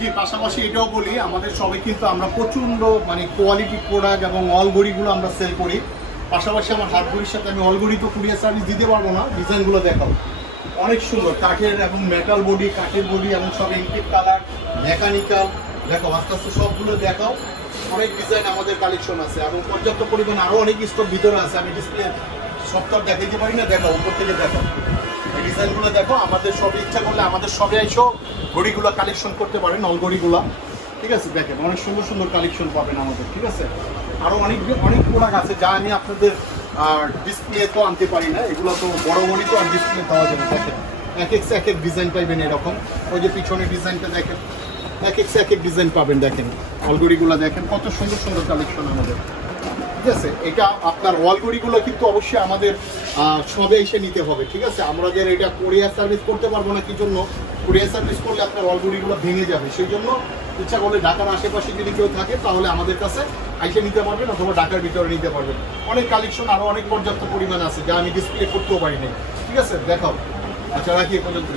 জি, পাশাপাশি এটাও বলি আমাদের সবাই কিন্তু আমরা প্রচণ্ড মানে কোয়ালিটি প্রোডাক্ট এবং অল ঘড়িগুলো আমরা সেল করি। পাশাপাশি আমার হাত ঘড়ির সাথে আমি অল ঘড়ি তো কুরিয়ার সার্ভিস দিতে পারবো না। ডিজাইনগুলো দেখাও অনেক সুন্দর, কাঠের এবং মেটাল বডি, কাঠের বডি এবং সব এন্টিক কালার, মেকানিক্যাল। দেখো আস্তে আস্তে সবগুলো দেখাও। অনেক ডিজাইন আমাদের কালেকশন আছে এবং পর্যাপ্ত পরিমাণ আরও অনেক স্টক ভিতরে আছে। আমি ডিসপ্লে সপ্তাহ দেখাইতে পারি না, দেখো উপর থেকে দেখো এই ডিজাইনগুলো দেখো। আমাদের সব ইচ্ছা করলে আমাদের সবে এসেও ঘড়িগুলো কালেকশন করতে পারেন, অল ঘড়িগুলো। ঠিক আছে, দেখেন অনেক সুন্দর সুন্দর কালেকশন পাবেন আমাদের। ঠিক আছে, আরও অনেক প্রোডাক্ট আছে যা আমি আপনাদের ডিসপ্লে তো আনতে পারি না। এগুলো তো বড় ঘড়ি তো আর ডিসপ্লে দেওয়া যাবে। দেখেন এক এক ডিজাইন পাইবেন এরকম। ওই যে পিছনের ডিজাইনটা দেখেন, এক এক ডিজাইন পাবেন। দেখেন অলঘড়িগুলো দেখেন কত সুন্দর সুন্দর কালেকশন আমাদের। ঠিক আছে, এটা আপনার অলঘড়িগুলো কিন্তু অবশ্যই আমাদের সবে এসে নিতে হবে। ঠিক আছে, আমাদের এটা কুরিয়ার সার্ভিস করতে পারবো না। কি জন্য? কুরিয়ার সার্ভিস করলে আপনার অলঘড়িগুলো ভেঙে যাবে। সেই জন্য ইচ্ছা করলে ঢাকার আশেপাশে যদি কেউ থাকে তাহলে আমাদের কাছে আইসে নিতে পারবেন, অথবা ঢাকার ভিতরে নিতে পারবেন। অনেক কালেকশন আরও অনেক পর্যাপ্ত পরিমাণ আছে যা আমি ডিসপ্লে করতেও পারি নাই। ঠিক আছে, দেখাও। আচ্ছা রাখি এ পর্যন্ত।